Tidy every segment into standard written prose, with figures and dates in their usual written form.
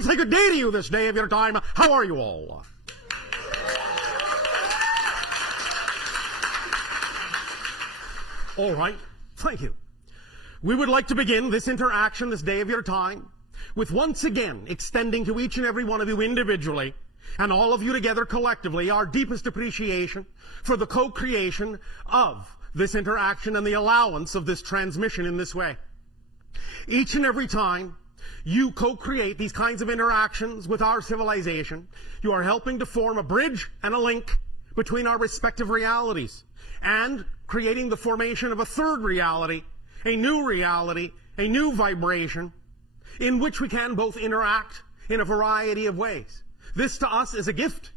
We'll say good day to you this day of your time. How are you all? All right. Thank you. We would like to begin this interaction, this day of your time, with once again extending to each and every one of you individually and all of you together collectively our deepest appreciation for the co-creation of this interaction and the allowance of this transmission in this way. Each and every time you co-create these kinds of interactions with our civilization, you are helping to form a bridge and a link between our respective realities and creating the formation of a third reality, a new vibration, in which we can both interact in a variety of ways. This to us is a gift,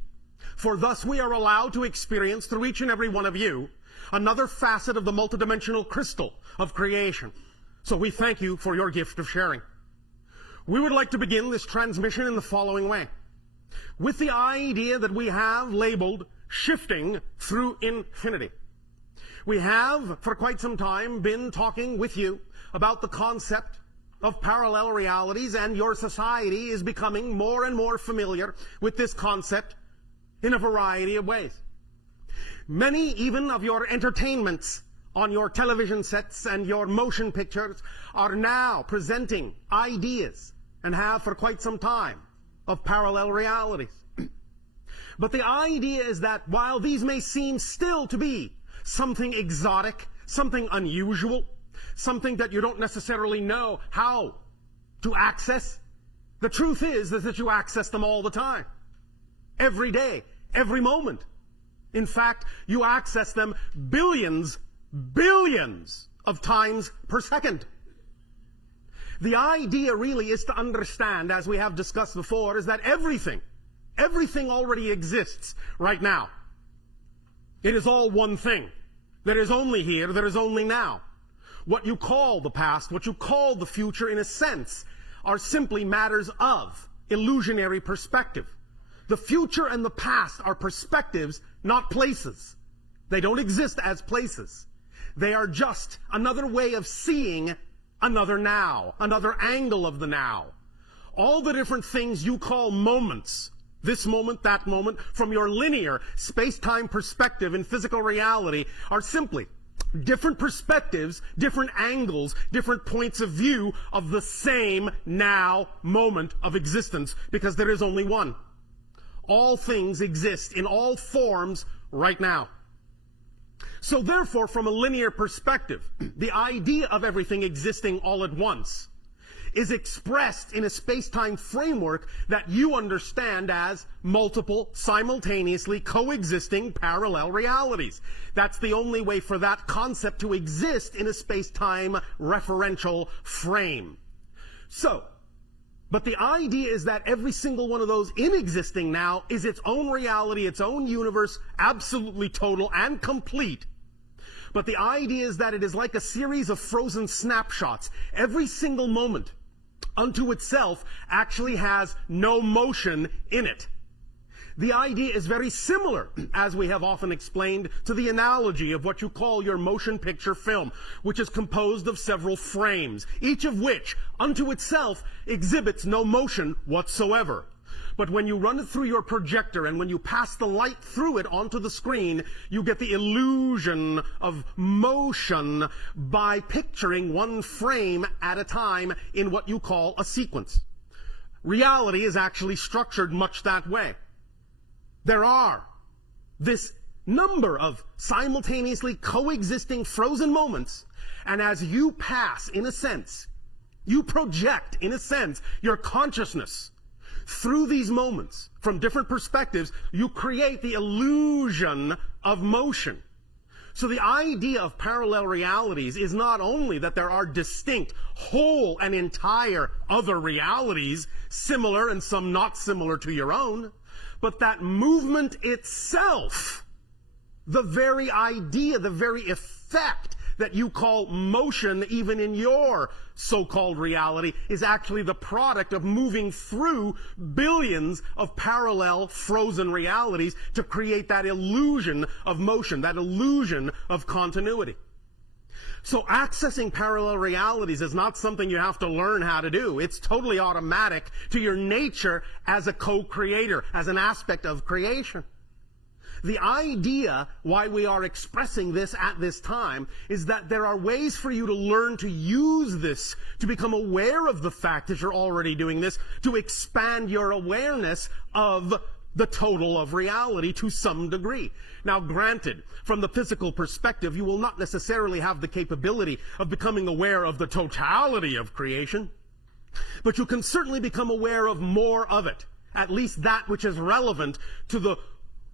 for thus we are allowed to experience through each and every one of you another facet of the multidimensional crystal of creation. So we thank you for your gift of sharing. We would like to begin this transmission in the following way, with the idea that we have labeled shifting through infinity. We have, for quite some time, been talking with you about the concept of parallel realities, and your society is becoming more and more familiar with this concept in a variety of ways. Many even of your entertainments on your television sets and your motion pictures are now presenting ideas, and have for quite some time, of parallel realities. But the idea is that while these may seem still to be something exotic, something unusual, something that you don't necessarily know how to access, the truth is that you access them all the time. Every day, every moment. In fact, you access them billions of times per second. The idea really is to understand, as we have discussed before, is that everything already exists right now. It is all one thing. There is only here, there is only now. What you call the past, what you call the future, in a sense, are simply matters of illusionary perspective. The future and the past are perspectives, not places. They don't exist as places. They are just another way of seeing another now, another angle of the now. All the different things you call moments, this moment, that moment, from your linear space-time perspective in physical reality, are simply different perspectives, different angles, different points of view of the same now moment of existence, because there is only one. All things exist in all forms right now. So therefore, from a linear perspective, the idea of everything existing all at once is expressed in a space-time framework that you understand as multiple, simultaneously coexisting parallel realities. That's the only way for that concept to exist in a space-time referential frame. So, but the idea is that every single one of those in existing now is its own reality, its own universe, absolutely total and complete. But the idea is that it is like a series of frozen snapshots. Every single moment unto itself actually has no motion in it. The idea is very similar, as we have often explained, to the analogy of what you call your motion picture film, which is composed of several frames, each of which, unto itself, exhibits no motion whatsoever. But when you run it through your projector and when you pass the light through it onto the screen, you get the illusion of motion by picturing one frame at a time in what you call a sequence. Reality is actually structured much that way. There are this number of simultaneously coexisting frozen moments, and as you pass, in a sense, you project, in a sense, your consciousness through these moments from different perspectives, you create the illusion of motion. So the idea of parallel realities is not only that there are distinct, whole and entire other realities, similar and some not similar to your own, but that movement itself, the very idea, the very effect that you call motion, even in your so-called reality, is actually the product of moving through billions of parallel frozen realities to create that illusion of motion, that illusion of continuity. So accessing parallel realities is not something you have to learn how to do. It's totally automatic to your nature as a co-creator, as an aspect of creation. The idea why we are expressing this at this time is that there are ways for you to learn to use this, to become aware of the fact that you're already doing this, to expand your awareness of the total of reality to some degree. Now, granted, from the physical perspective, you will not necessarily have the capability of becoming aware of the totality of creation, but you can certainly become aware of more of it, at least that which is relevant to the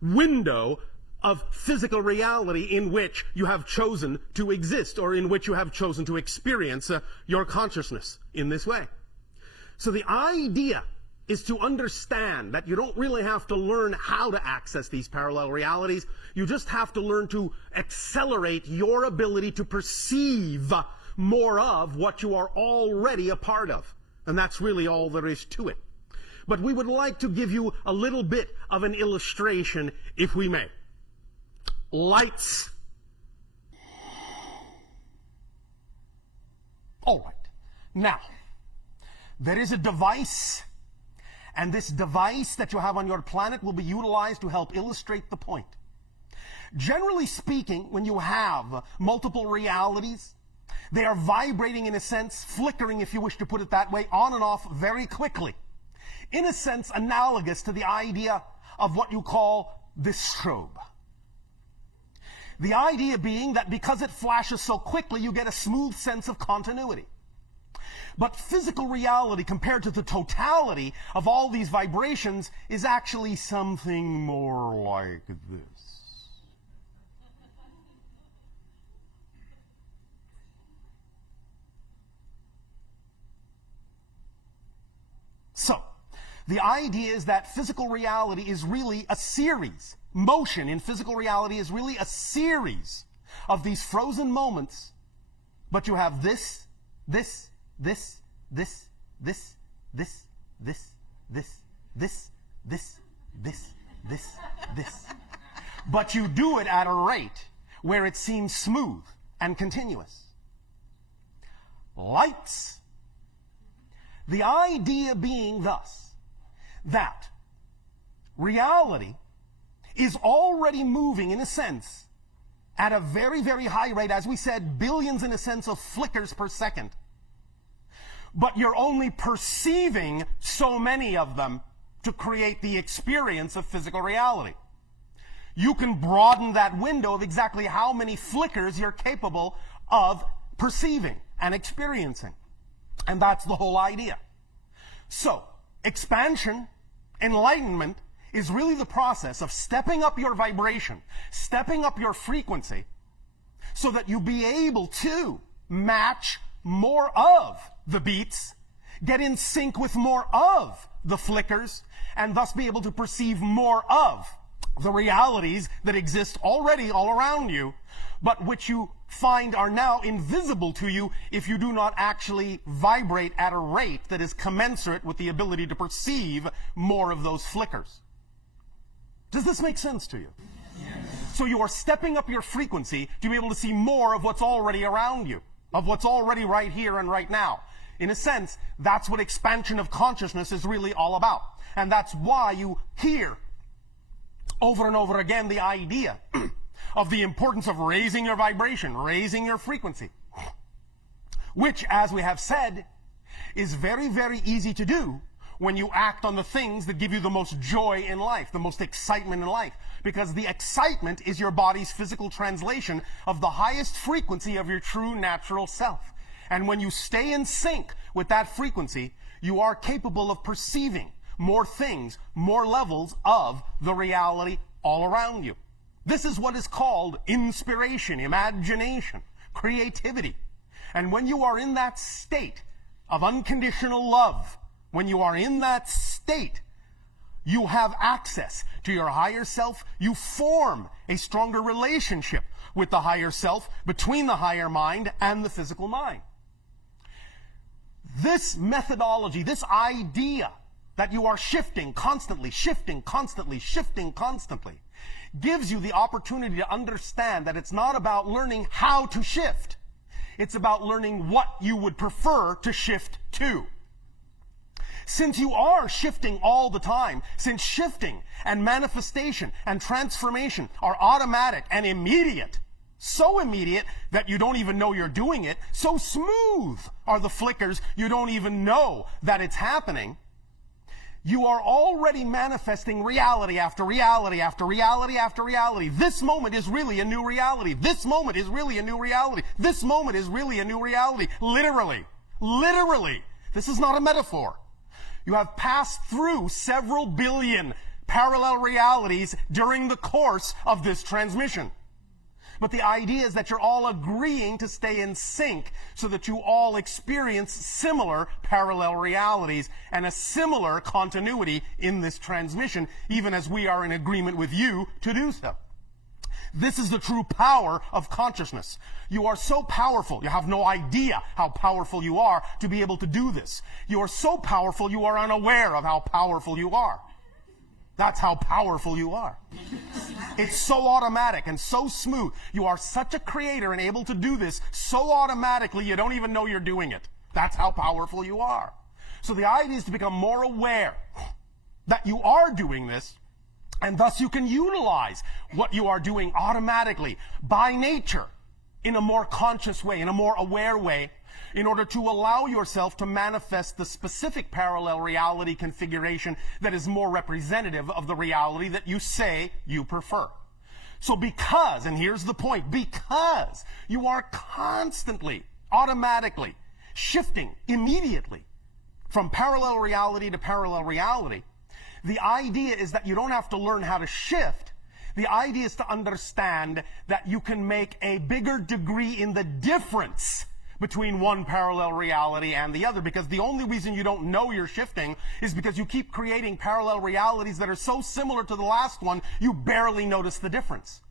window of physical reality in which you have chosen to exist, or in which you have chosen to experience your consciousness in this way. So the idea is to understand that you don't really have to learn how to access these parallel realities. You just have to learn to accelerate your ability to perceive more of what you are already a part of. And that's really all there is to it. But we would like to give you a little bit of an illustration, if we may. Lights. All right. Now, there is a device, and this device that you have on your planet will be utilized to help illustrate the point. Generally speaking, when you have multiple realities, they are vibrating in a sense, flickering, if you wish to put it that way, on and off very quickly. In a sense, analogous to the idea of what you call the strobe. The idea being that because it flashes so quickly, you get a smooth sense of continuity. But physical reality, compared to the totality of all these vibrations, is actually something more like this. So, the idea is that physical reality is really a series. Motion in physical reality is really a series of these frozen moments. But you have this, this, this, this, this, this, this, this, this, this, this, this, this. But you do it at a rate where it seems smooth and continuous. Lights. The idea being thus, that reality is already moving, in a sense, at a very, very high rate, as we said, billions in a sense of flickers per second. But you're only perceiving so many of them to create the experience of physical reality. You can broaden that window of exactly how many flickers you're capable of perceiving and experiencing. And that's the whole idea. So, expansion, enlightenment, is really the process of stepping up your vibration, stepping up your frequency, so that you be able to match more of the beats, get in sync with more of the flickers, and thus be able to perceive more of the realities that exist already all around you, but which you find are now invisible to you if you do not actually vibrate at a rate that is commensurate with the ability to perceive more of those flickers. Does this make sense to you? Yes. So you are stepping up your frequency to be able to see more of what's already around you, of what's already right here and right now. In a sense, that's what expansion of consciousness is really all about. And that's why you hear over and over again the idea of the importance of raising your vibration, raising your frequency, which, as we have said, is very, very easy to do when you act on the things that give you the most joy in life, the most excitement in life. Because the excitement is your body's physical translation of the highest frequency of your true natural self. And when you stay in sync with that frequency, you are capable of perceiving more things, more levels of the reality all around you. This is what is called inspiration, imagination, creativity. And when you are in that state of unconditional love, when you are in that state, you have access to your higher self. You form a stronger relationship with the higher self, between the higher mind and the physical mind. This methodology, this idea that you are shifting constantly, shifting constantly, shifting constantly, gives you the opportunity to understand that it's not about learning how to shift. It's about learning what you would prefer to shift to. Since you are shifting all the time, since shifting and manifestation and transformation are automatic and immediate, so immediate that you don't even know you're doing it, so smooth are the flickers you don't even know that it's happening, you are already manifesting reality after reality after reality after reality. This moment is really a new reality. This moment is really a new reality. This moment is really a new reality. Literally. Literally. This is not a metaphor. You have passed through several billion parallel realities during the course of this transmission. But the idea is that you're all agreeing to stay in sync so that you all experience similar parallel realities and a similar continuity in this transmission, even as we are in agreement with you to do so. This is the true power of consciousness. You are so powerful. You have no idea how powerful you are to be able to do this. You are so powerful, you are unaware of how powerful you are. That's how powerful you are. It's so automatic and so smooth. You are such a creator and able to do this so automatically you don't even know you're doing it. That's how powerful you are. So the idea is to become more aware that you are doing this, and thus you can utilize what you are doing automatically by nature in a more conscious way, in a more aware way, in order to allow yourself to manifest the specific parallel reality configuration that is more representative of the reality that you say you prefer. So because, and here's the point, because you are constantly, automatically shifting immediately from parallel reality to parallel reality, the idea is that you don't have to learn how to shift. The idea is to understand that you can make a bigger degree in the difference between one parallel reality and the other, because the only reason you don't know you're shifting is because you keep creating parallel realities that are so similar to the last one, you barely notice the difference.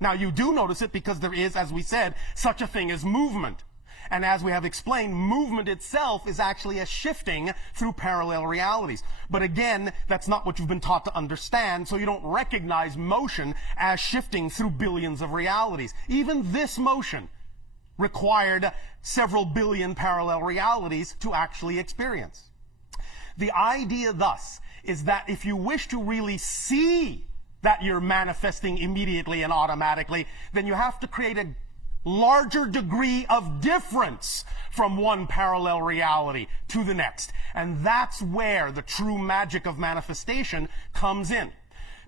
Now, you do notice it because there is, as we said, such a thing as movement. And as we have explained, movement itself is actually a shifting through parallel realities. But again, that's not what you've been taught to understand, so you don't recognize motion as shifting through billions of realities. Even this motion required several billion parallel realities to actually experience. The idea thus is that if you wish to really see that you're manifesting immediately and automatically, then you have to create a larger degree of difference from one parallel reality to the next. And that's where the true magic of manifestation comes in.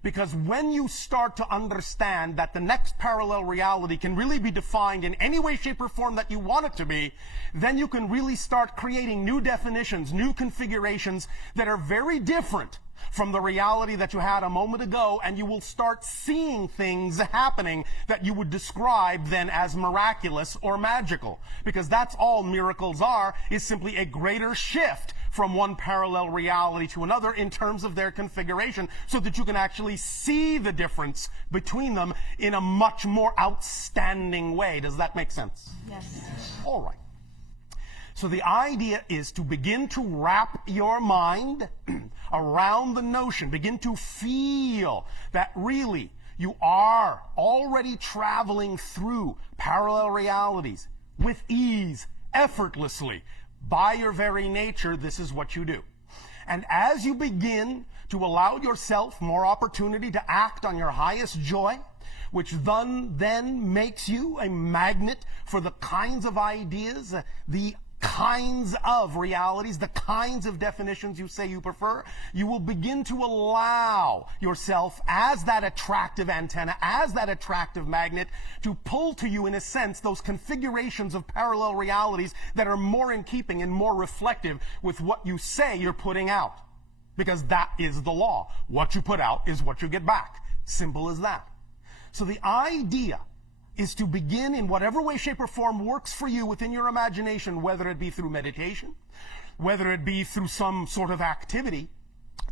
Because when you start to understand that the next parallel reality can really be defined in any way, shape, or form that you want it to be, then you can really start creating new definitions, new configurations that are very different from the reality that you had a moment ago, and you will start seeing things happening that you would describe then as miraculous or magical. Because that's all miracles are, is simply a greater shift from one parallel reality to another in terms of their configuration, so that you can actually see the difference between them in a much more outstanding way. Does that make sense? Yes. All right. So the idea is to begin to wrap your mind around the notion, begin to feel that really you are already traveling through parallel realities with ease, effortlessly. By your very nature, this is what you do. And as you begin to allow yourself more opportunity to act on your highest joy, which then makes you a magnet for the kinds of ideas, the kinds of realities, the kinds of definitions you say you prefer, you will begin to allow yourself as that attractive antenna, as that attractive magnet, to pull to you, in a sense, those configurations of parallel realities that are more in keeping and more reflective with what you say you're putting out. Because that is the law. What you put out is what you get back. Simple as that. So the idea is to begin in whatever way, shape, or form works for you within your imagination, whether it be through meditation, whether it be through some sort of activity,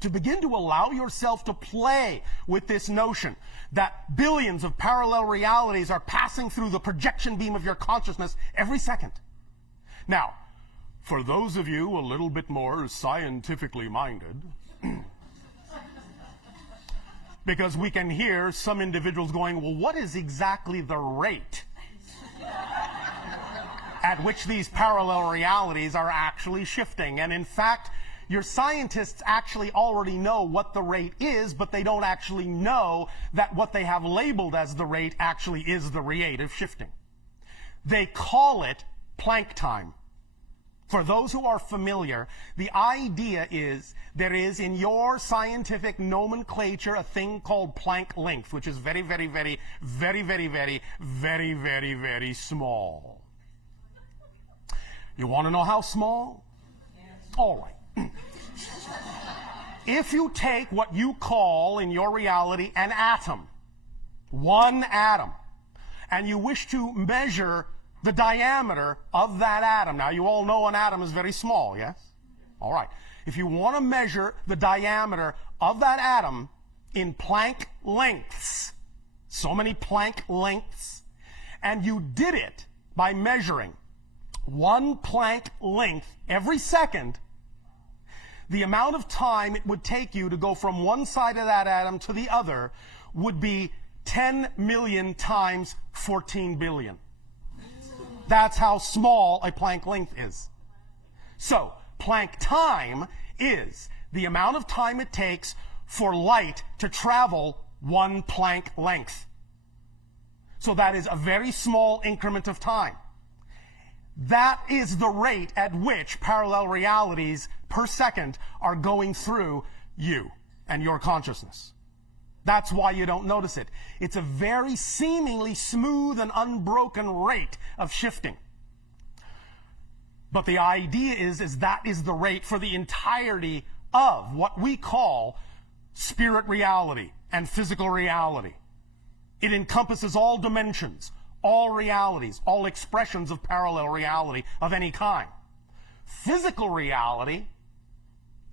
to begin to allow yourself to play with this notion that billions of parallel realities are passing through the projection beam of your consciousness every second. Now, for those of you a little bit more scientifically minded, because we can hear some individuals going, well, what is exactly the rate at which these parallel realities are actually shifting. And in fact, your scientists actually already know what the rate is, but they don't actually know that what they have labeled as the rate actually is the rate of shifting. They call it Planck time. For those who are familiar, the idea is there is in your scientific nomenclature a thing called Planck length, which is very, very, very, very, very, very, very, very, very small. You want to know how small? All right. If you take what you call in your reality an atom, one atom, and you wish to measure the diameter of that atom. Now, you all know an atom is very small, yes? All right. If you want to measure the diameter of that atom in Planck lengths, so many Planck lengths, and you did it by measuring one Planck length every second, the amount of time it would take you to go from one side of that atom to the other would be 10 million times 14 billion. That's how small a Planck length is. So, Planck time is the amount of time it takes for light to travel one Planck length. So that is a very small increment of time. That is the rate at which parallel realities per second are going through you and your consciousness. That's why you don't notice it. It's a very seemingly smooth and unbroken rate of shifting. But the idea is that is the rate for the entirety of what we call spirit reality and physical reality. It encompasses all dimensions, all realities, all expressions of parallel reality of any kind. Physical reality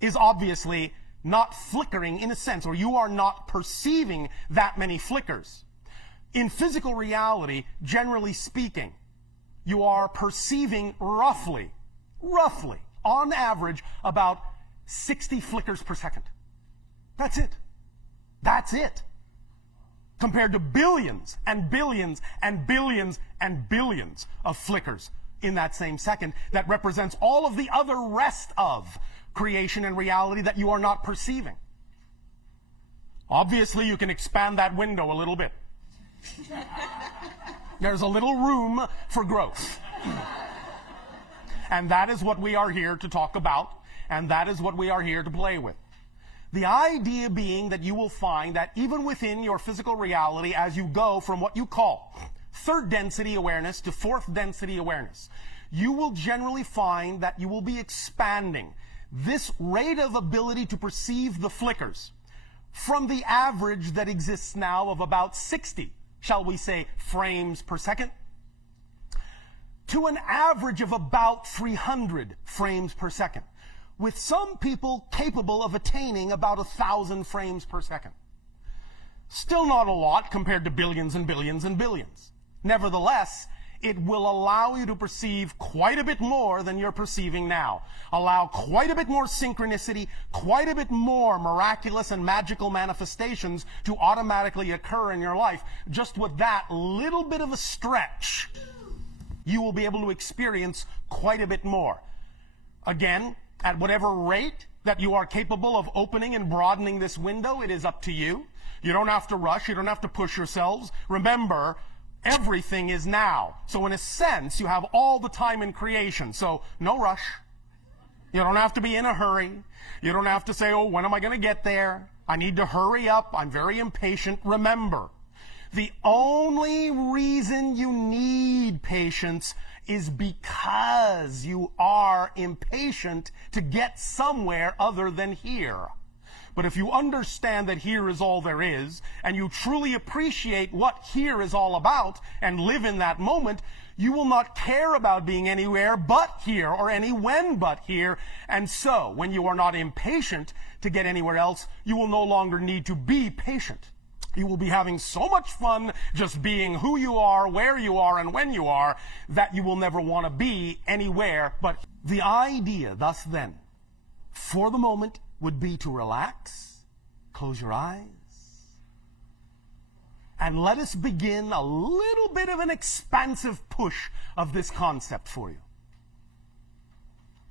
is obviously not flickering in a sense, or you are not perceiving that many flickers. In physical reality, generally speaking, you are perceiving roughly, on average, about 60 flickers per second. That's it. That's it. Compared to billions and billions and billions and billions of flickers in that same second that represents all of the other rest of creation and reality that you are not perceiving. Obviously, you can expand that window a little bit. There's a little room for growth. And that is what we are here to talk about, and that is what we are here to play with. The idea being that you will find that even within your physical reality, as you go from what you call third density awareness to fourth density awareness, you will generally find that you will be expanding this rate of ability to perceive the flickers from the average that exists now of about 60, shall we say, frames per second, to an average of about 300 frames per second, with some people capable of attaining about 1,000 frames per second. Still not a lot compared to billions and billions and billions. Nevertheless, it will allow you to perceive quite a bit more than you're perceiving now. Allow quite a bit more synchronicity, quite a bit more miraculous and magical manifestations to automatically occur in your life. Just with that little bit of a stretch, you will be able to experience quite a bit more. Again, at whatever rate that you are capable of opening and broadening this window, it is up to you. You don't have to rush. You don't have to push yourselves. Remember, everything is now. So in a sense, you have all the time in creation. So no rush. You don't have to be in a hurry. You don't have to say, oh, when am I going to get there? I need to hurry up. I'm very impatient. Remember, the only reason you need patience is because you are impatient to get somewhere other than here. But if you understand that here is all there is, and you truly appreciate what here is all about, and live in that moment, you will not care about being anywhere but here, or any when but here. And so, when you are not impatient to get anywhere else, you will no longer need to be patient. You will be having so much fun just being who you are, where you are, and when you are, that you will never want to be anywhere but. The idea, thus then, for the moment, would be to relax, close your eyes, And let us begin a little bit of an expansive push of this concept for you.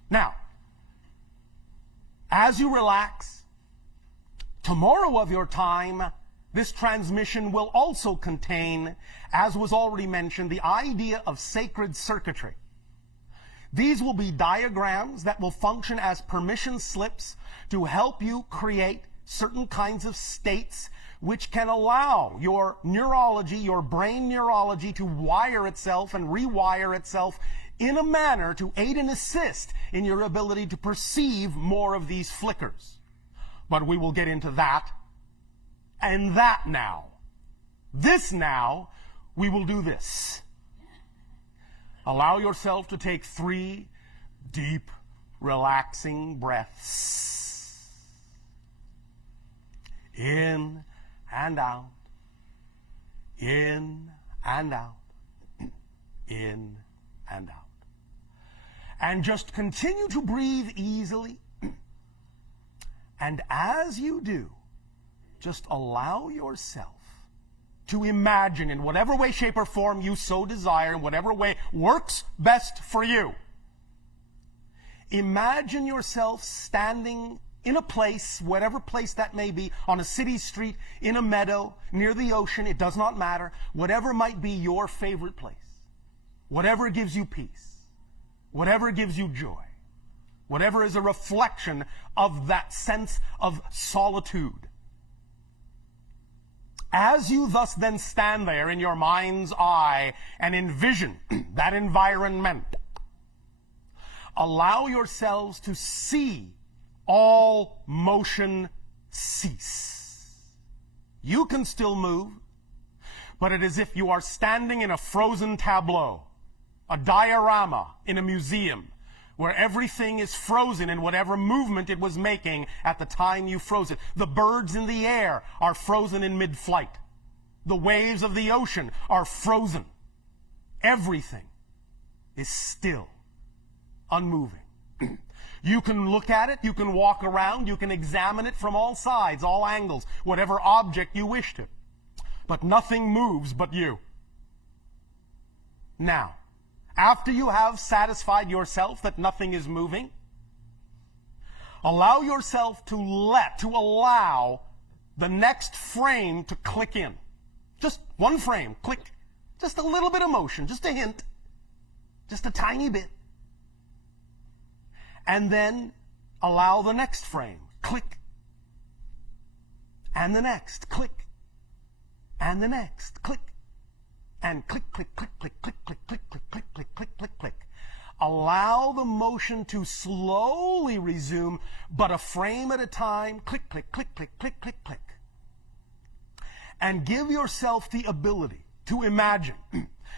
Now, as you relax, tomorrow of your time, this transmission will also contain, as was already mentioned, the idea of sacred circuitry. These will be diagrams that will function as permission slips to help you create certain kinds of states which can allow your neurology, your brain neurology, to wire itself and rewire itself in a manner to aid and assist in your ability to perceive more of these flickers. But we will get into that and that now. This now, we will do this. Allow yourself to take 3 deep, relaxing breaths. In and out. In and out. In and out. And just continue to breathe easily. And as you do, just allow yourself to imagine in whatever way, shape, or form you so desire, in whatever way works best for you. Imagine yourself standing in a place, whatever place that may be, on a city street, in a meadow, near the ocean, it does not matter. Whatever might be your favorite place. Whatever gives you peace. Whatever gives you joy. Whatever is a reflection of that sense of solitude. As you thus then stand there in your mind's eye and envision that environment, allow yourselves to see all motion cease. You can still move, but it is as if you are standing in a frozen tableau, a diorama in a museum, where everything is frozen in whatever movement it was making at the time you froze it. The birds in the air are frozen in mid-flight. The waves of the ocean are frozen. Everything is still, unmoving. You can look at it, you can walk around, you can examine it from all sides, all angles, whatever object you wish to. But nothing moves but you. Now, after you have satisfied yourself that nothing is moving, allow yourself to allow the next frame to click in. Just one frame, click. Just a little bit of motion, just a hint. Just a tiny bit. And then allow the next frame, click. And the next, click. And the next, click. And click, click, click, click, click, click, click, click, click, click, click, click, click. Allow the motion to slowly resume, but a frame at a time. Click, click, click, click, click, click, click. And give yourself the ability to imagine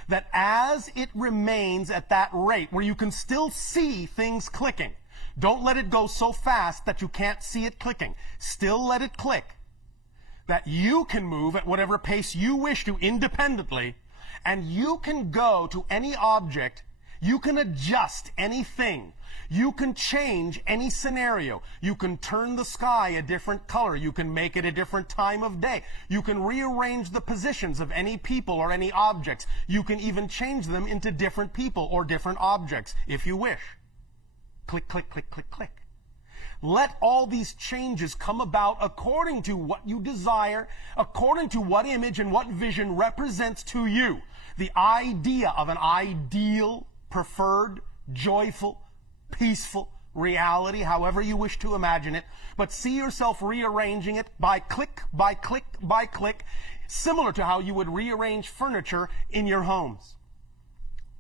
that as it remains at that rate, where you can still see things clicking, don't let it go so fast that you can't see it clicking. Still let it click. That you can move at whatever pace you wish to independently, and you can go to any object, you can adjust anything, you can change any scenario, you can turn the sky a different color, you can make it a different time of day, you can rearrange the positions of any people or any objects, you can even change them into different people or different objects if you wish. Click, click, click, click, click. Let all these changes come about according to what you desire, according to what image and what vision represents to you the idea of an ideal, preferred, joyful, peaceful reality, however you wish to imagine it. But see yourself rearranging it by click, by click, by click, similar to how you would rearrange furniture in your homes.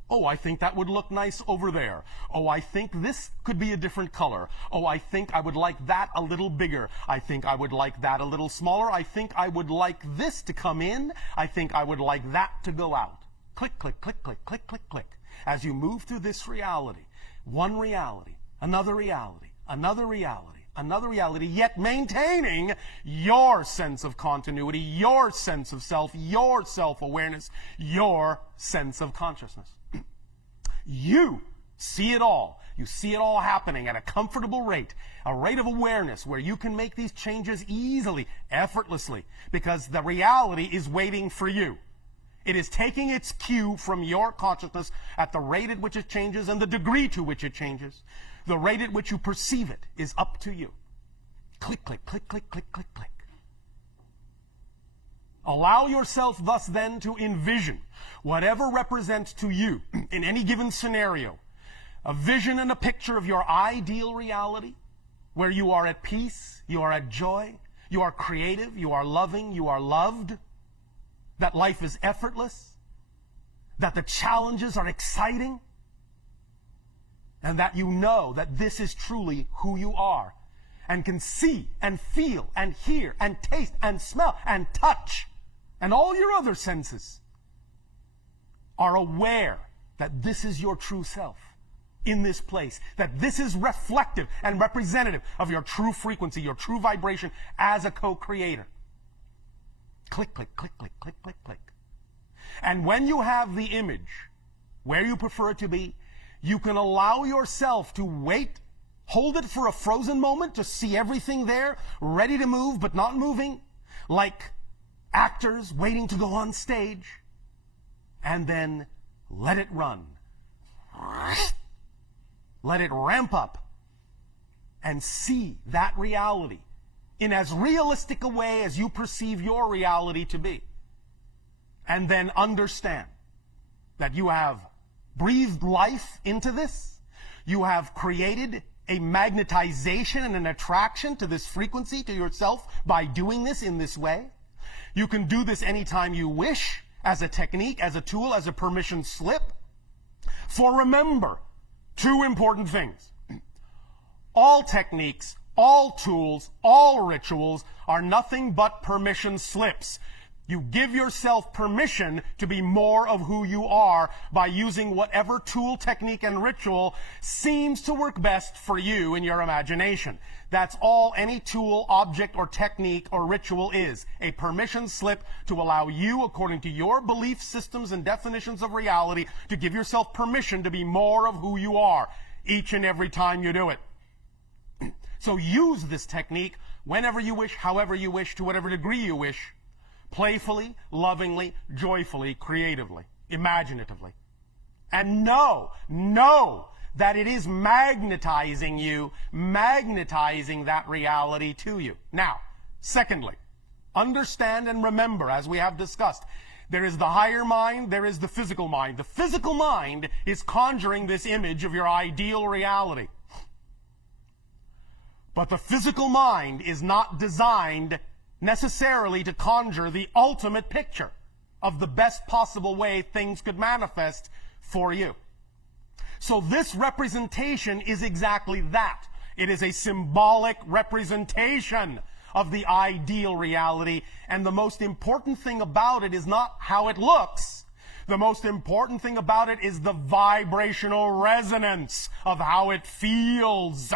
Oh, I think that would look nice over there. Oh, I think this could be a different color. Oh, I think I would like that a little bigger. I think I would like that a little smaller. I think I would like this to come in. I think I would like that to go out. Click, click, click, click, click, click, click. As you move through this reality, one reality, another reality, another reality, another reality, yet maintaining your sense of continuity, your sense of self, your self-awareness, your sense of consciousness. You see it all. You see it all happening at a comfortable rate, a rate of awareness where you can make these changes easily, effortlessly, because the reality is waiting for you. It is taking its cue from your consciousness at the rate at which it changes and the degree to which it changes. The rate at which you perceive it is up to you. Click, click, click, click, click, click, click. Allow yourself thus then to envision whatever represents to you in any given scenario a vision and a picture of your ideal reality where you are at peace, you are at joy, you are creative, you are loving, you are loved, that life is effortless, that the challenges are exciting, and that you know that this is truly who you are and can see and feel and hear and taste and smell and touch and all your other senses are aware that this is your true self in this place, that this is reflective and representative of your true frequency, your true vibration as a co-creator. Click, click, click, click, click, click, click. And when you have the image where you prefer it to be, you can allow yourself to wait, hold it for a frozen moment to see everything there, ready to move but not moving, like actors waiting to go on stage, and then let it run. Let it ramp up and see that reality in as realistic a way as you perceive your reality to be. And then understand that you have breathed life into this. You have created a magnetization and an attraction to this frequency, to yourself, by doing this in this way. You can do this anytime you wish, as a technique, as a tool, as a permission slip. For remember, two important things. All techniques, all tools, all rituals are nothing but permission slips. You give yourself permission to be more of who you are by using whatever tool, technique, and ritual seems to work best for you in your imagination. That's all any tool, object, or technique or ritual is. A permission slip to allow you, according to your belief systems and definitions of reality, to give yourself permission to be more of who you are each and every time you do it. So use this technique whenever you wish, however you wish, to whatever degree you wish. Playfully, lovingly, joyfully, creatively, imaginatively. And know that it is magnetizing you, magnetizing that reality to you. Now, secondly, understand and remember, as we have discussed, there is the higher mind, there is the physical mind. The physical mind is conjuring this image of your ideal reality. But the physical mind is not designed necessarily to conjure the ultimate picture of the best possible way things could manifest for you. So this representation is exactly that. It is a symbolic representation of the ideal reality, and the most important thing about it is not how it looks. The most important thing about it is the vibrational resonance of how it feels.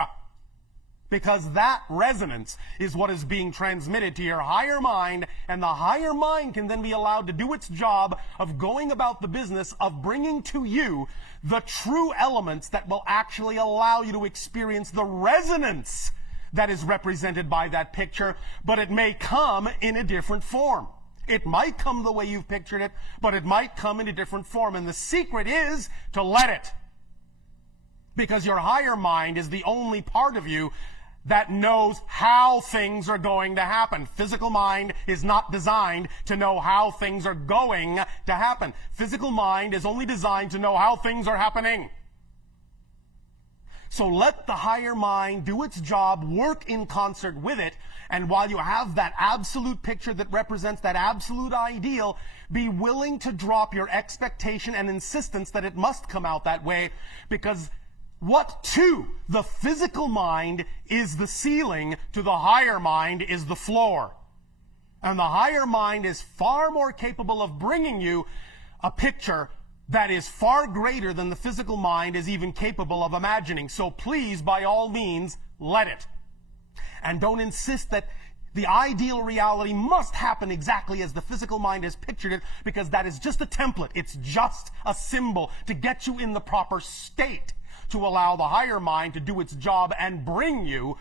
Because that resonance is what is being transmitted to your higher mind, and the higher mind can then be allowed to do its job of going about the business of bringing to you the true elements that will actually allow you to experience the resonance that is represented by that picture, but it may come in a different form. It might come the way you've pictured it, but it might come in a different form, and the secret is to let it. Because your higher mind is the only part of you that knows how things are going to happen. Physical mind is not designed to know how things are going to happen. Physical mind is only designed to know how things are happening. So let the higher mind do its job, work in concert with it, and while you have that absolute picture that represents that absolute ideal, be willing to drop your expectation and insistence that it must come out that way, because what to the physical mind is the ceiling, to the higher mind is the floor. And the higher mind is far more capable of bringing you a picture that is far greater than the physical mind is even capable of imagining. So please, by all means, let it. And don't insist that the ideal reality must happen exactly as the physical mind has pictured it, because that is just a template. It's just a symbol to get you in the proper state. to allow the higher mind to do its job and bring you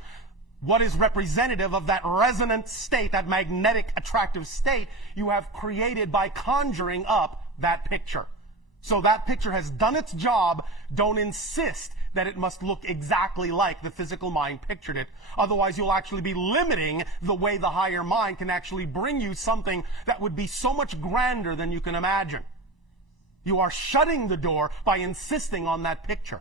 what is representative of that resonant state, that magnetic attractive state you have created by conjuring up that picture. So that picture has done its job. Don't insist that it must look exactly like the physical mind pictured it. Otherwise, you'll actually be limiting the way the higher mind can actually bring you something that would be so much grander than you can imagine. You are shutting the door by insisting on that picture.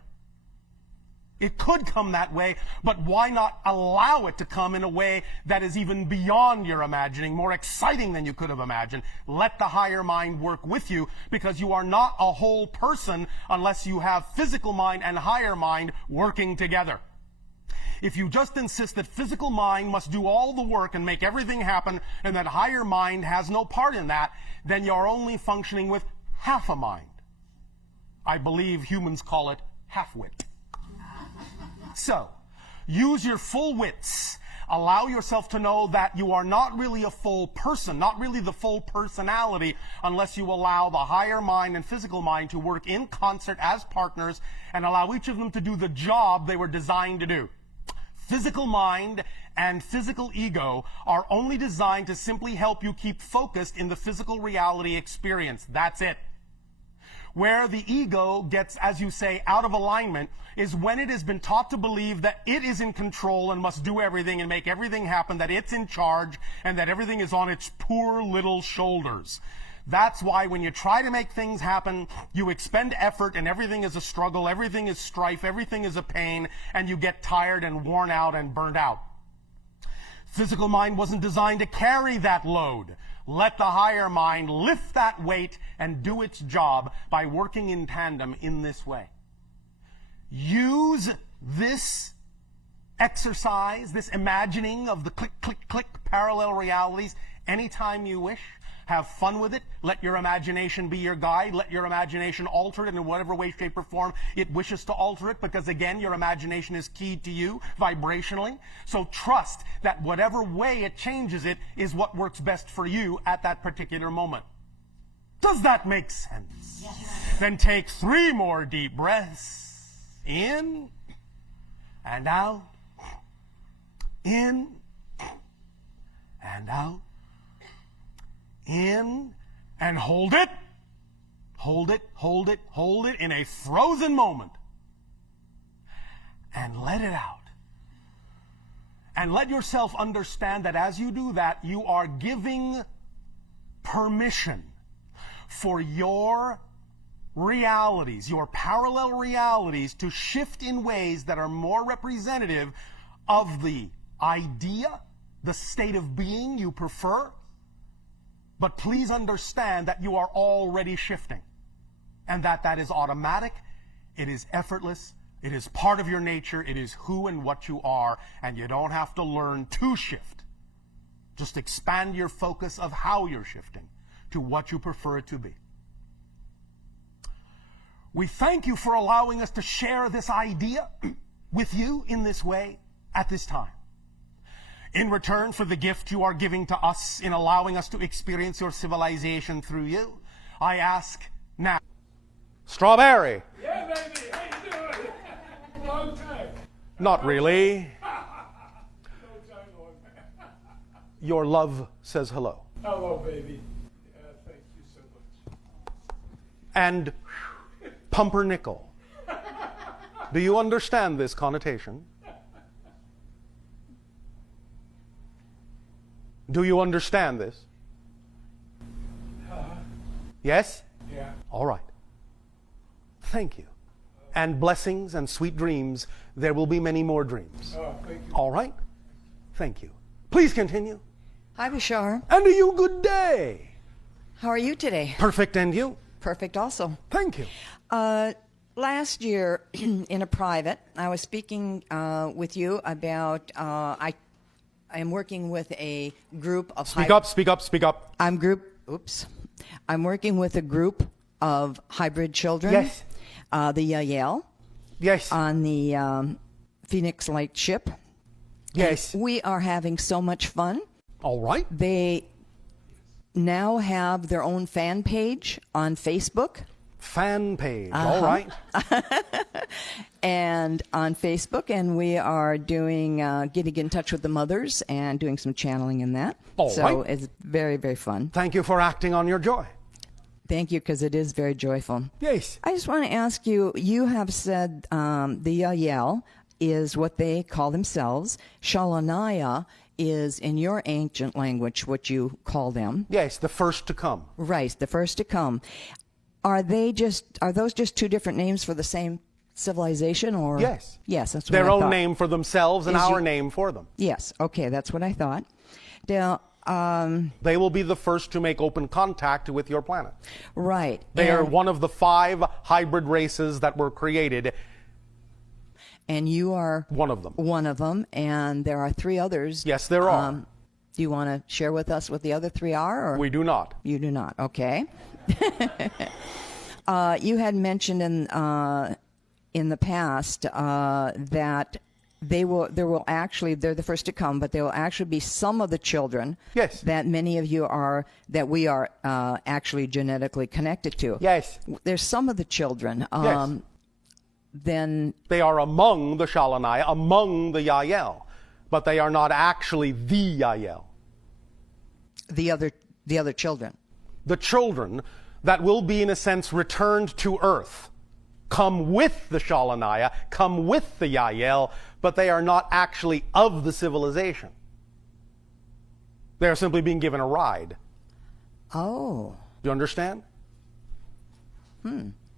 It could come that way, but why not allow it to come in a way that is even beyond your imagining, more exciting than you could have imagined? Let the higher mind work with you, because you are not a whole person unless you have physical mind and higher mind working together. If you just insist that physical mind must do all the work and make everything happen, and that higher mind has no part in that, then you're only functioning with half a mind. I believe humans call it half-wit. So, use your full wits. Allow yourself to know that you are not really a full person, not really the full personality, unless you allow the higher mind and physical mind to work in concert as partners and allow each of them to do the job they were designed to do. Physical mind and physical ego are only designed to simply help you keep focused in the physical reality experience. That's it. Where the ego gets, as you say, out of alignment is when it has been taught to believe that it is in control and must do everything and make everything happen, that it's in charge, and that everything is on its poor little shoulders. That's why when you try to make things happen, you expend effort and everything is a struggle, everything is strife, everything is a pain, and you get tired and worn out and burned out. Physical mind wasn't designed to carry that load. Let the higher mind lift that weight and do its job by working in tandem in this way. Use this exercise, this imagining of the click, click, click parallel realities anytime you wish. Have fun with it. Let your imagination be your guide. Let your imagination alter it in whatever way, shape, or form it wishes to alter it, because again, your imagination is keyed to you vibrationally. So trust that whatever way it changes it is what works best for you at that particular moment. Does that make sense? Yes. Then take 3 more deep breaths. In and out. In and out. In and hold it. Hold it, hold it, hold it in a frozen moment. And let it out. And let yourself understand that as you do that, you are giving permission for your realities, your parallel realities, to shift in ways that are more representative of the idea, the state of being you prefer. But please understand that you are already shifting, and that is automatic, it is effortless, it is part of your nature, it is who and what you are, and you don't have to learn to shift. Just expand your focus of how you're shifting to what you prefer it to be. We thank you for allowing us to share this idea with you in this way at this time. In return for the gift you are giving to us in allowing us to experience your civilization through you, I ask now. Strawberry. Yeah, baby. How you doing? Long time. Not really. No time, long time. Your love says hello. Hello, baby. Thank you so much. And pumpernickel. Do you understand this connotation? Do you understand this? Yes? Yeah. All right. Thank you. And blessings and sweet dreams. There will be many more dreams. Oh, thank you. All right? Thank you. Please continue. Hi, Bashar. And to you, good day. How are you today? Perfect, and you? Perfect also. Thank you. Last year, in a private, I was speaking with you about, I am working with a group of... Speak up, speak up, speak up. I'm working with a group of hybrid children. Yes. The Yale. Yes. On the Phoenix Light ship. Yes. And we are having so much fun. All right. They now have their own fan page on Facebook. fan page. All right. And on Facebook, and we are doing getting in touch with the mothers and doing some channeling in that. All so right. it's very, very fun. Thank you for acting on your joy. Thank you, because it is very joyful. Yes. I just want to ask you, you have said the Yael is what they call themselves. Shalanaya is, in your ancient language, what you call them. Yes, the first to come. Right, the first to come. Are those just two different names for the same civilization, or? Yes. Yes, that's what Their I own thought. name for themselves and Is our you- name for them. Yes, okay, that's what I thought. Now, They will be the first to make open contact with your planet. right. They are and- one of the 5 hybrid races that were created. And you are One of them. one of them, and there are 3 others. Yes, there are. Do you want to share with us what the other 3 are? Or? We do not. You do not. Okay. You had mentioned in the past that they're the first to come, but there will actually be some of the children Yes. that we are actually genetically connected to. Yes. There's some of the children. Yes. Then They are among the Shalanai, among the Yael, but they are not actually the Yael. the other children. The children that will be, in a sense, returned to earth come with the Shalanaya, come with the Yael, but they are not actually of the civilization. They are simply being given a ride. Oh, Do you understand?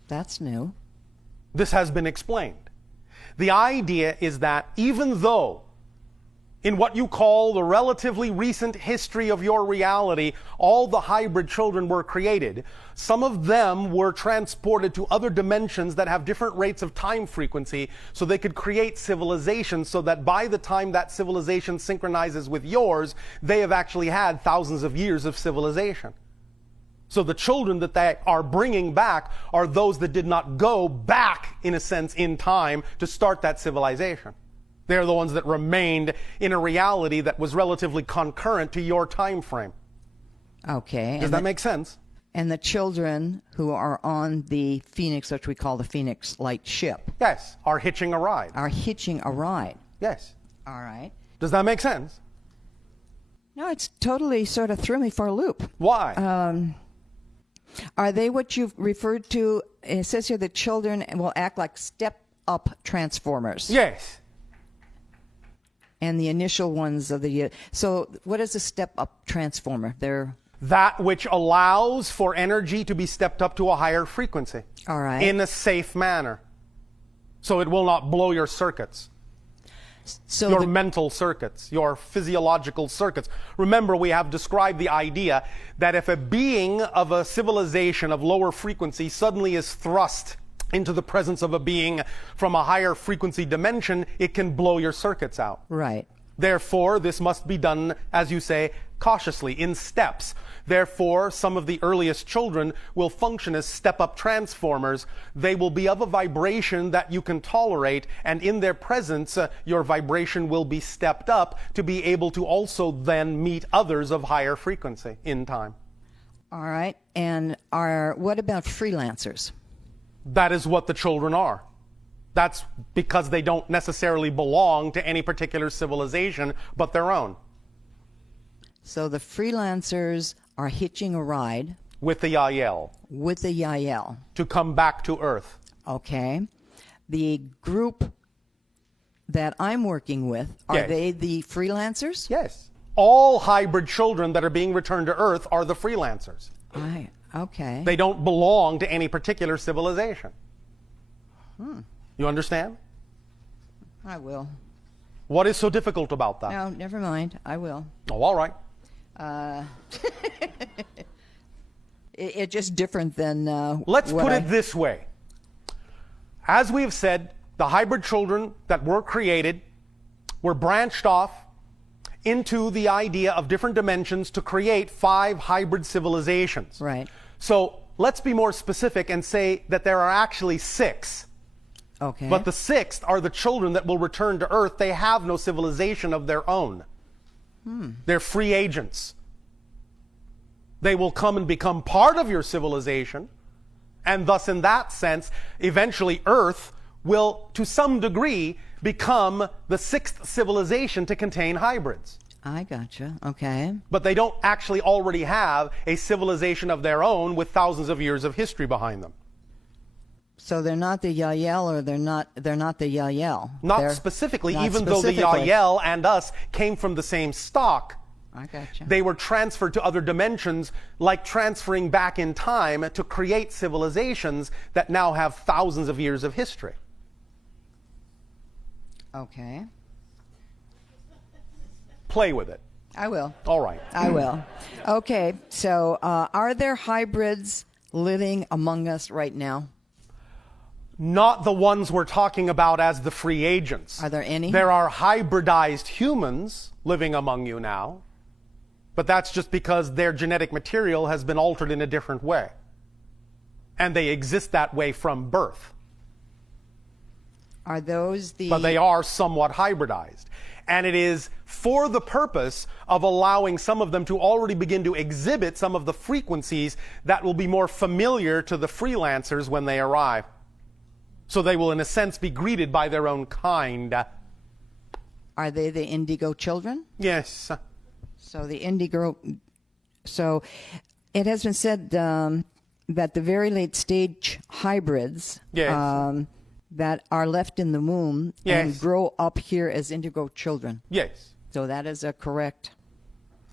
that's new. This has been explained. The idea is that even though in what you call the relatively recent history of your reality, all the hybrid children were created, some of them were transported to other dimensions that have different rates of time frequency so they could create civilizations so that by the time that civilization synchronizes with yours, they have actually had thousands of years of civilization. So the children that they are bringing back are those that did not go back, in a sense, in time to start that civilization. They're the ones that remained in a reality that was relatively concurrent to your time frame. Okay. Does that make sense? And the children who are on the Phoenix, which we call the Phoenix Light ship, Yes. Are hitching a ride. are hitching a ride. Yes. All right. Does that make sense? No, it's totally sort of threw me for a loop. Why? Are they what you've referred to? It says here the children will act like step-up transformers. Yes. And the initial ones of the... So what is a step-up transformer? They're... That which allows for energy to be stepped up to a higher frequency. All right. In a safe manner. So it will not blow your circuits. So Your mental circuits, your physiological circuits. Remember, we have described the idea that if a being of a civilization of lower frequency suddenly is thrust into the presence of a being from a higher frequency dimension, it can blow your circuits out. Right. Therefore, this must be done, as you say, cautiously, in steps. Therefore, some of the earliest children will function as step-up transformers. They will be of a vibration that you can tolerate, and in their presence, your vibration will be stepped up to be able to also then meet others of higher frequency in time. All right. And what about freelancers? That is what the children are. That's because they don't necessarily belong to any particular civilization but their own. So the freelancers are hitching a ride With the Yael with the Yael. to come back to Earth. Okay. The group that I'm working with, are Yes. they the freelancers? Yes. All hybrid children that are being returned to Earth are the freelancers. Right. Okay. They don't belong to any particular civilization. You understand? I will. What is so difficult about that? No, never mind. I will. Oh, all right. It's just different than. Let's what put I- it this way. As we have said, the hybrid children that were created were branched off into the idea of different dimensions to create 5 hybrid civilizations. Right. So let's be more specific and say that there are actually 6. Okay. But the 6th are the children that will return to Earth. They have no civilization of their own. They're free agents. They will come and become part of your civilization And thus, in that sense, eventually Earth will, to some degree, become the sixth civilization to contain hybrids. I gotcha. Okay. But they don't actually already have a civilization of their own with thousands of years of history behind them. So they're not the Yael, or they're not the Yael. Not specifically, not even though the specifically. Yael and us came from the same stock. I gotcha. They were transferred to other dimensions, like transferring back in time to create civilizations that now have thousands of years of history. Okay. Play with it. I will. All right. I will. Okay. So are there hybrids living among us right now? Not the ones we're talking about as the free agents. Are there any? There are hybridized humans living among you now, but that's just because their genetic material has been altered in a different way. And they exist that way from birth. Are those the... But they are somewhat hybridized. And it is for the purpose of allowing some of them to already begin to exhibit some of the frequencies that will be more familiar to the freelancers when they arrive. So they will, in a sense, be greeted by their own kind. Are they the indigo children? Yes. So the indigo... So it has been said that the very late stage hybrids... Yes. That are left in the womb and Yes. grow up here as indigo children. Yes. So that is a correct.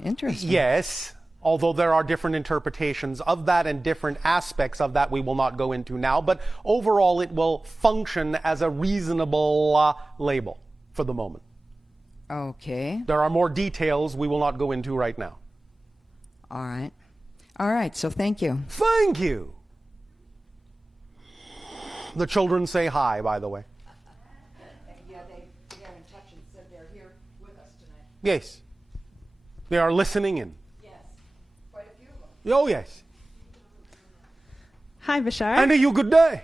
Interesting. Yes. Although there are different interpretations of that and different aspects of that we will not go into now. But overall, it will function as a reasonable label for the moment. Okay. There are more details we will not go into right now. All right. All right. So thank you. Thank you. The children say hi, by the way. Yeah, they are in touch and said they're here with us tonight. Yes. They are listening in. Yes. Quite a few of them. Oh, yes. Hi, Bashar. And you good day.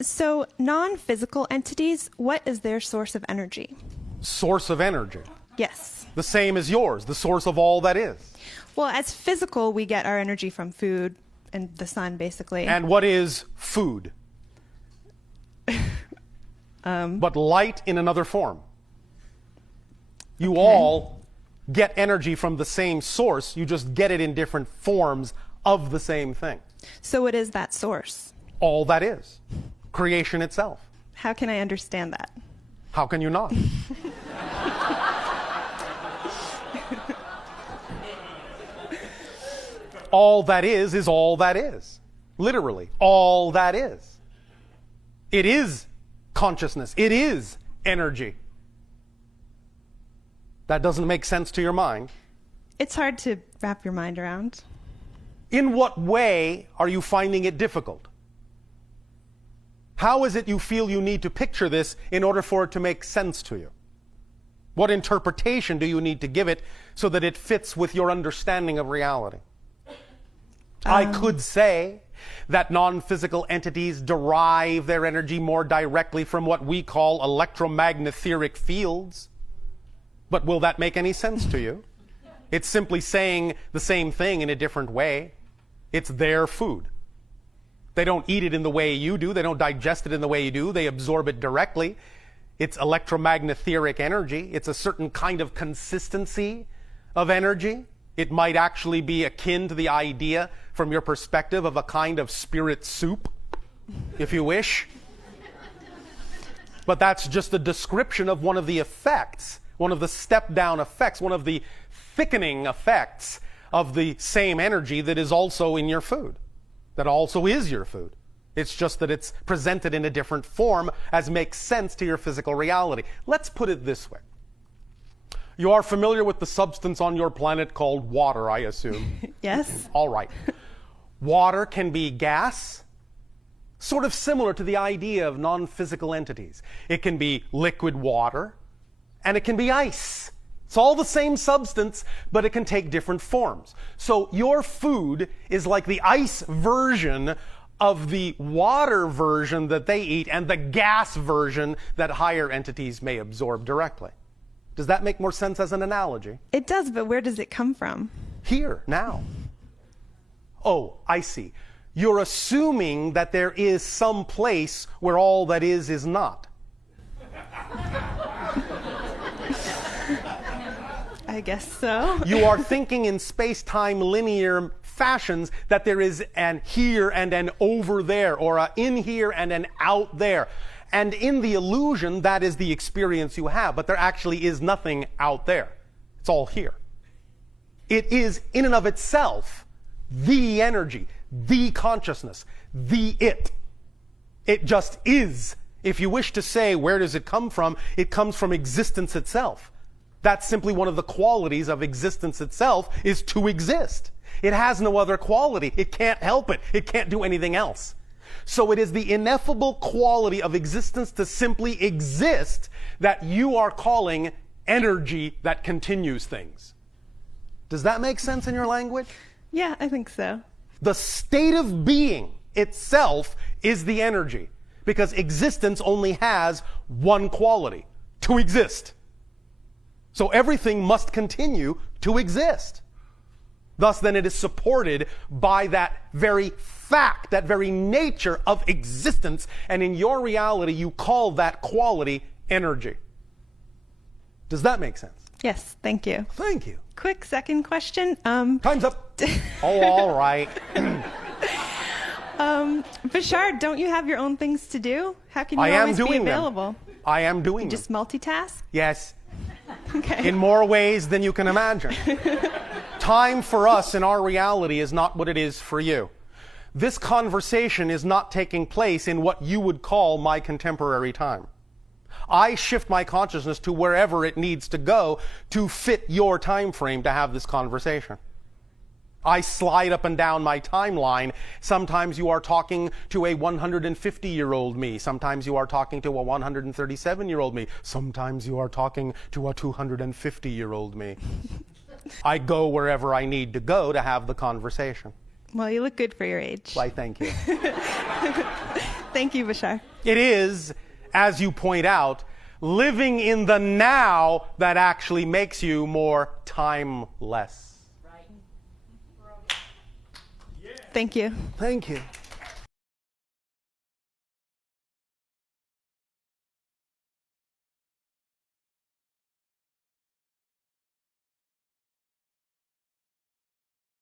So non-physical entities, what is their source of energy? Source of energy. Yes. The same as yours, the source of all that is. Well, as physical, we get our energy from food and the sun, basically. And what is food? But light in another form. You all get energy from the same source, you just get it in different forms of the same thing. So what is that source? All that is. Creation itself. How can I understand that? How can you not? All that is all that is. Literally, all that is. It is consciousness. It is energy. That doesn't make sense to your mind. It's hard to wrap your mind around. In what way are you finding it difficult? How is it you feel you need to picture this in order for it to make sense to you? What interpretation do you need to give it so that it fits with your understanding of reality? I could say that non-physical entities derive their energy more directly from what we call electromagnetic fields. But will that make any sense to you? It's simply saying the same thing in a different way. It's their food. They don't eat it in the way you do. They don't digest it in the way you do. They absorb it directly. It's electromagnetic energy. It's a certain kind of consistency of energy. It might actually be akin to the idea, from your perspective, of a kind of spirit soup, if you wish. But that's just a description of one of the effects, one of the step-down effects, one of the thickening effects of the same energy that is also in your food, that also is your food. It's just that it's presented in a different form as makes sense to your physical reality. Let's put it this way. You are familiar with the substance on your planet called water, I assume. Yes. All right. Water can be gas, sort of similar to the idea of non-physical entities. It can be liquid water, and it can be ice. It's all the same substance, but it can take different forms. So your food is like the ice version of the water version that they eat and the gas version that higher entities may absorb directly. Does that make more sense as an analogy? It does, but where does it come from? Here, now. Oh, I see. you're assuming that there is some place where all that is not. I guess so. You are thinking in space-time linear fashions that there is an here and an over there, or a in here and an out there. And in the illusion, that is the experience you have, but there actually is nothing out there. It's all here. It is, in and of itself, the energy, the consciousness, the it. It just is. If you wish to say, where does it come from? It comes from existence itself. That's simply one of the qualities of existence itself, is to exist. It has no other quality. It can't help it. It can't do anything else. So it is the ineffable quality of existence to simply exist that you are calling energy that continues things. Does that make sense in your language? Yeah, I think so. The state of being itself is the energy, because existence only has one quality: to exist. So everything must continue to exist. Thus, then, it is supported by that very fact, that very nature of existence, and in your reality, you call that quality energy. Does that make sense? Yes, thank you. Thank you. Quick second question. Time's up. Oh, all right. Bashar, don't you have your own things to do? How can you I am always be doing them. available? I am doing them. Just multitask? Yes. Okay. In more ways than you can imagine. Time for us in our reality is not what it is for you. This conversation is not taking place in what you would call my contemporary time. I shift my consciousness to wherever it needs to go to fit your time frame to have this conversation. I slide up and down my timeline. Sometimes you are talking to a 150-year-old me. Sometimes you are talking to a 137-year-old me. Sometimes you are talking to a 250-year-old me. I go wherever I need to go to have the conversation. Well, you look good for your age. Why, thank you. Thank you, Bashar. It is, as you point out, living in the now that actually makes you more timeless. Thank you. Thank you.